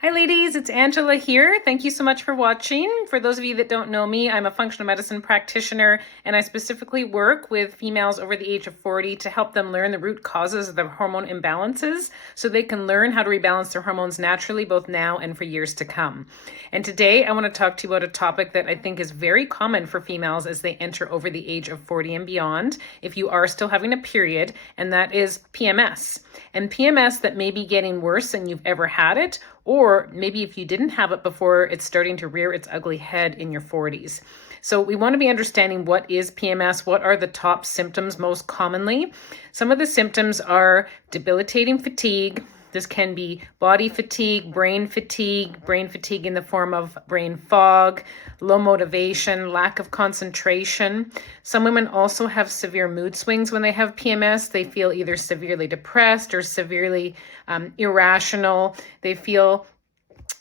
Hi ladies, it's Angela here. Thank you so much for watching. For those of you that don't know me, I'm a functional medicine practitioner and I specifically work with females over the age of 40 to help them learn the root causes of their hormone imbalances so they can learn how to rebalance their hormones naturally both now and for years to come. And today I want to talk to you about a topic that I think is very common for females as they enter over the age of 40 and beyond, if you are still having a period, and that is PMS. And PMS that may be getting worse than you've ever had it, or maybe if you didn't have it before, it's starting to rear its ugly head in your 40s. So we want to be understanding what is PMS, what are the top symptoms most commonly. Some of the symptoms are debilitating fatigue. This can be body fatigue brain fatigue in the form of brain fog, low motivation, lack of concentration. Some women also have severe mood swings when they have PMS. They feel either severely depressed or severely irrational. They feel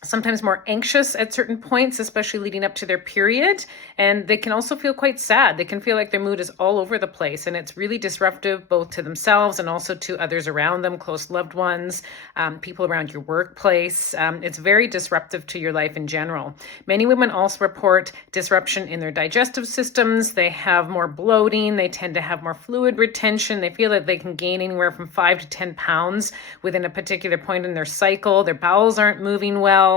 sometimes more anxious at certain points, especially leading up to their period. And they can also feel quite sad. They can feel like their mood is all over the place. And it's really disruptive both to themselves and also to others around them, close loved ones, people around your workplace. It's very disruptive to your life in general. Many women also report disruption in their digestive systems. They have more bloating. They tend to have more fluid retention. They feel that they can gain anywhere from 5 to 10 pounds within a particular point in their cycle. Their bowels aren't moving well.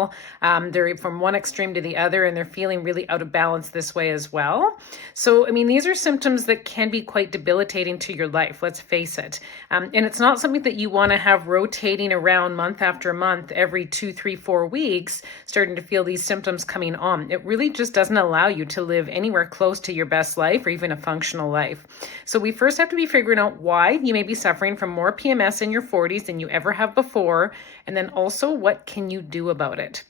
They're from one extreme to the other, and they're feeling really out of balance this way as well. So, these are symptoms that can be quite debilitating to your life, let's face it. And it's not something that you want to have rotating around month after month, every 2, 3, 4 weeks, starting to feel these symptoms coming on. It really just doesn't allow you to live anywhere close to your best life or even a functional life. So we first have to be figuring out why you may be suffering from more PMS in your 40s than you ever have before, and then also what can you do about it.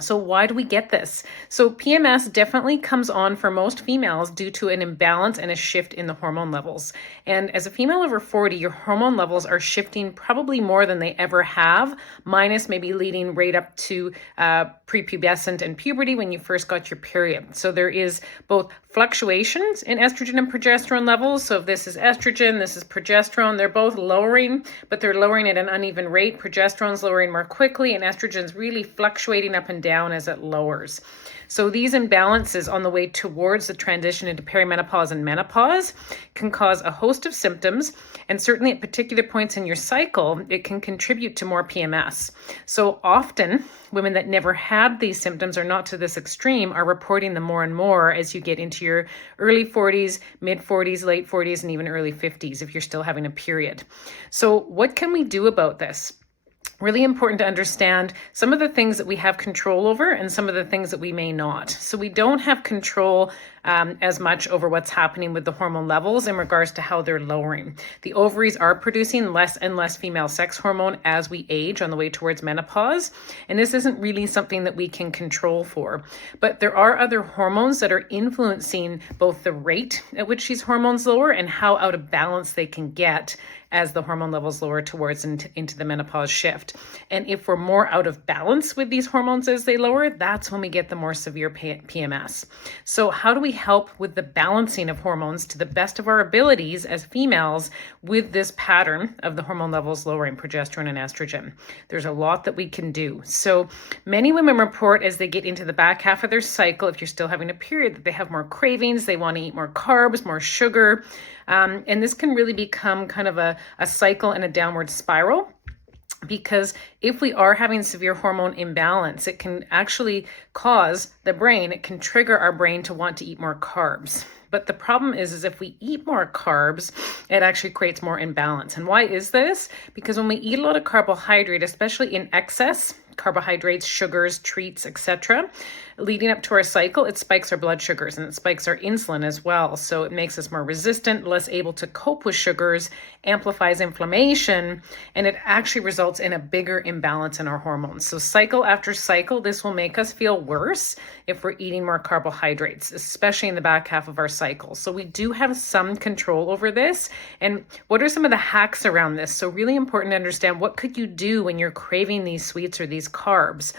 So why do we get this? So PMS definitely comes on for most females due to an imbalance and a shift in the hormone levels. And as a female over 40, your hormone levels are shifting probably more than they ever have, minus maybe leading right up to prepubescent and puberty when you first got your period. So there is both fluctuations in estrogen and progesterone levels. So if this is estrogen, this is progesterone, they're both lowering, but they're lowering at an uneven rate. Progesterone's lowering more quickly and estrogen's really fluctuating up and down as it lowers. So these imbalances on the way towards the transition into perimenopause and menopause can cause a host of symptoms, and certainly at particular points in your cycle, it can contribute to more PMS. So often, women that never had these symptoms or not to this extreme are reporting them more and more as you get into your early 40s, mid 40s, late 40s, and even early 50s if you're still having a period. So what can we do about this? Really important to understand some of the things that we have control over and some of the things that we may not. So we don't have control as much over what's happening with the hormone levels in regards to how they're lowering. The ovaries are producing less and less female sex hormone as we age on the way towards menopause. And this isn't really something that we can control for. But there are other hormones that are influencing both the rate at which these hormones lower and how out of balance they can get as the hormone levels lower towards into the menopause shift. And if we're more out of balance with these hormones as they lower, that's when we get the more severe PMS. So how do we help with the balancing of hormones to the best of our abilities as females with this pattern of the hormone levels lowering progesterone and estrogen? There's a lot that we can do. So many women report as they get into the back half of their cycle, if you're still having a period, that they have more cravings, they want to eat more carbs, more sugar. And this can really become kind of a cycle and a downward spiral, because if we are having severe hormone imbalance, it can actually cause the brain, it can trigger our brain to want to eat more carbs. But the problem is if we eat more carbs, it actually creates more imbalance. And why is this? Because when we eat a lot of carbohydrate, especially in excess, carbohydrates, sugars, treats, etc., leading up to our cycle, it spikes our blood sugars and it spikes our insulin as well. So it makes us more resistant, less able to cope with sugars, amplifies inflammation, and it actually results in a bigger imbalance in our hormones. So cycle after cycle, this will make us feel worse if we're eating more carbohydrates, especially in the back half of our cycle. So we do have some control over this. And what are some of the hacks around this? So really important to understand, what could you do when you're craving these sweets or these carbs?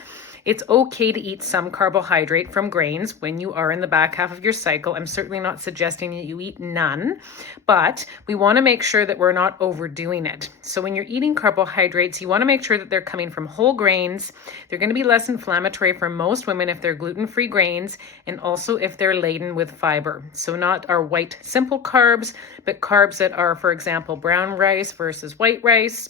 It's okay to eat some carbohydrate from grains when you are in the back half of your cycle. I'm certainly not suggesting that you eat none, but we want to make sure that we're not overdoing it. So when you're eating carbohydrates, you want to make sure that they're coming from whole grains. They're going to be less inflammatory for most women if they're gluten-free grains, and also if they're laden with fiber. So not our white simple carbs, but carbs that are, for example, brown rice versus white rice,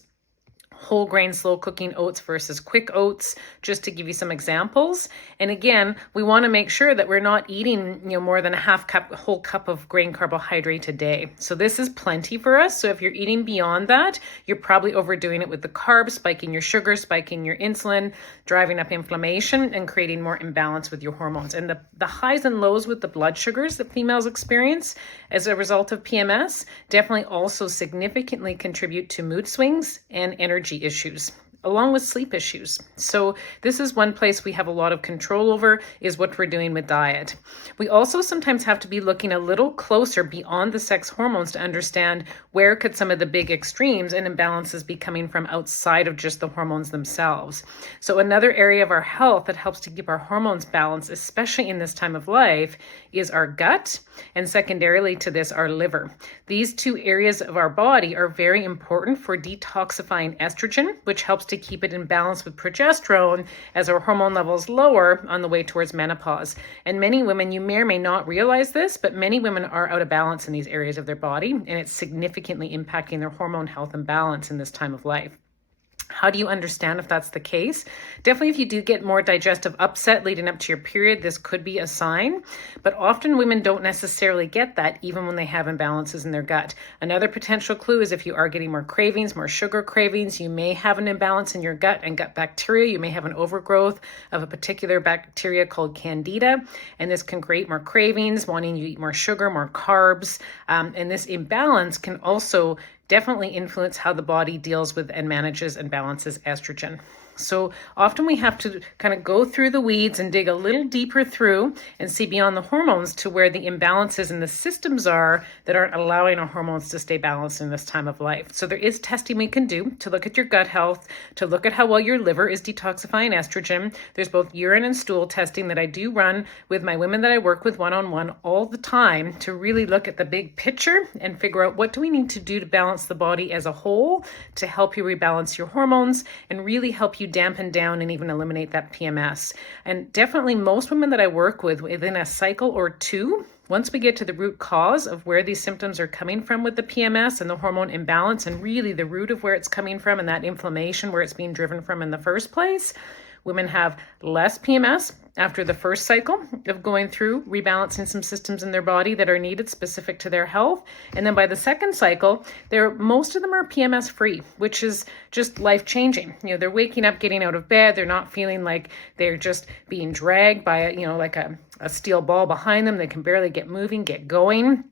whole grain slow cooking oats versus quick oats, just to give you some examples. And again, we want to make sure that we're not eating, more than a whole cup of grain carbohydrate a day. So this is plenty for us. So if you're eating beyond that, you're probably overdoing it with the carbs, spiking your sugar, spiking your insulin, driving up inflammation, and creating more imbalance with your hormones. And the highs and lows with the blood sugars that females experience as a result of PMS definitely also significantly contribute to mood swings and energy issues, along with sleep issues. So this is one place we have a lot of control over, is what we're doing with diet. We also sometimes have to be looking a little closer beyond the sex hormones to understand where could some of the big extremes and imbalances be coming from outside of just the hormones themselves. So another area of our health that helps to keep our hormones balanced, especially in this time of life, is our gut, and secondarily to this, our liver. These two areas of our body are very important for detoxifying estrogen, which helps to keep it in balance with progesterone as our hormone levels lower on the way towards menopause. And many women, you may or may not realize this, but many women are out of balance in these areas of their body, and it's significantly impacting their hormone health and balance in this time of life. How do you understand if that's the case? Definitely, if you do get more digestive upset leading up to your period, this could be a sign, but often women don't necessarily get that even when they have imbalances in their gut. Another potential clue is if you are getting more cravings, more sugar cravings, you may have an imbalance in your gut and gut bacteria. You may have an overgrowth of a particular bacteria called Candida, and this can create more cravings, wanting you to eat more sugar, more carbs, and this imbalance can also definitely influence how the body deals with and manages and balances estrogen. So often we have to kind of go through the weeds and dig a little deeper through and see beyond the hormones to where the imbalances in the systems are that aren't allowing our hormones to stay balanced in this time of life. So there is testing we can do to look at your gut health, to look at how well your liver is detoxifying estrogen. There's both urine and stool testing that I do run with my women that I work with one-on-one all the time to really look at the big picture and figure out what do we need to do to balance the body as a whole to help you rebalance your hormones and really help you dampen down and even eliminate that PMS. And definitely most women that I work with within a cycle or two, once we get to the root cause of where these symptoms are coming from with the PMS and the hormone imbalance, and really the root of where it's coming from and that inflammation where it's being driven from in the first place, women have less PMS after the first cycle of going through rebalancing some systems in their body that are needed specific to their health. And then by the second cycle, most of them are PMS free, which is just life changing. They're waking up, getting out of bed. They're not feeling like they're just being dragged by like a steel ball behind them. They can barely get moving, get going.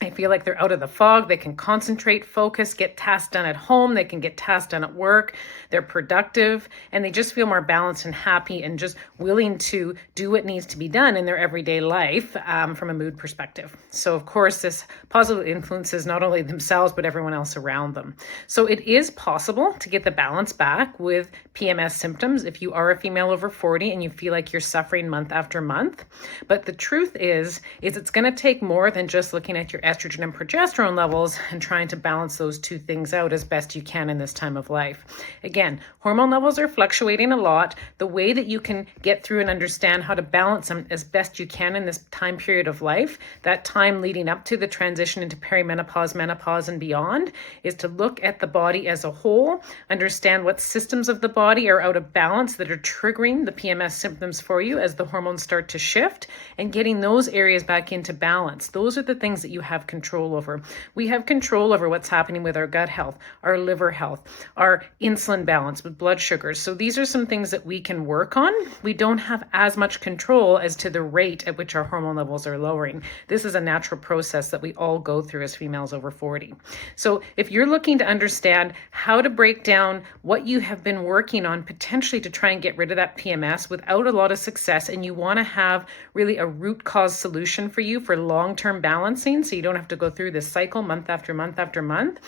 I feel like they're out of the fog. They can concentrate, focus, get tasks done at home. They can get tasks done at work. They're productive, and they just feel more balanced and happy and just willing to do what needs to be done in their everyday life from a mood perspective. So, of course, this positively influences not only themselves, but everyone else around them. So it is possible to get the balance back with PMS symptoms if you are a female over 40 and you feel like you're suffering month after month. But the truth is it's going to take more than just looking at your estrogen and progesterone levels and trying to balance those two things out as best you can in this time of life. Again, hormone levels are fluctuating a lot. The way that you can get through and understand how to balance them as best you can in this time period of life, that time leading up to the transition into perimenopause, menopause, and beyond, is to look at the body as a whole, understand what systems of the body are out of balance that are triggering the PMS symptoms for you as the hormones start to shift, and getting those areas back into balance. Those are the things that you have control over. We have control over what's happening with our gut health, our liver health, our insulin balance with blood sugars. So these are some things that we can work on. We don't have as much control as to the rate at which our hormone levels are lowering. This is a natural process that we all go through as females over 40. So if you're looking to understand how to break down what you have been working on potentially to try and get rid of that PMS without a lot of success, and you want to have really a root cause solution for you for long-term balancing so you don't have to go through this cycle month after month after month,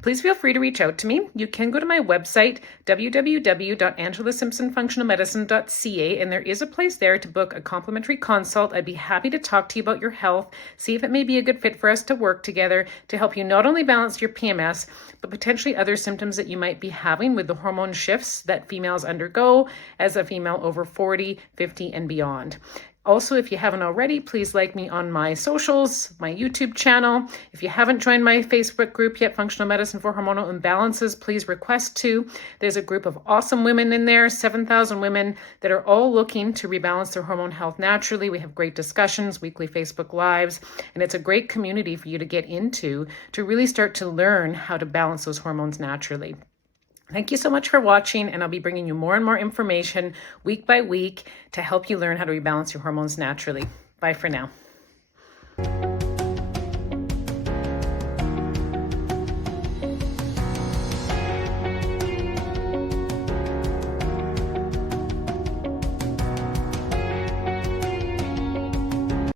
please feel free to reach out to me. You can go to my website, www.angelasimpsonfunctionalmedicine.ca, and there is a place there to book a complimentary consult. I'd be happy to talk to you about your health, see if it may be a good fit for us to work together to help you not only balance your PMS, but potentially other symptoms that you might be having with the hormone shifts that females undergo as a female over 40, 50, and beyond. Also, if you haven't already, please like me on my socials, my YouTube channel. If you haven't joined my Facebook group yet, Functional Medicine for Hormonal Imbalances, please request to. There's a group of awesome women in there, 7,000 women that are all looking to rebalance their hormone health naturally. We have great discussions, weekly Facebook Lives, and it's a great community for you to get into to really start to learn how to balance those hormones naturally. Thank you so much for watching, and I'll be bringing you more and more information week by week to help you learn how to rebalance your hormones naturally. Bye for now.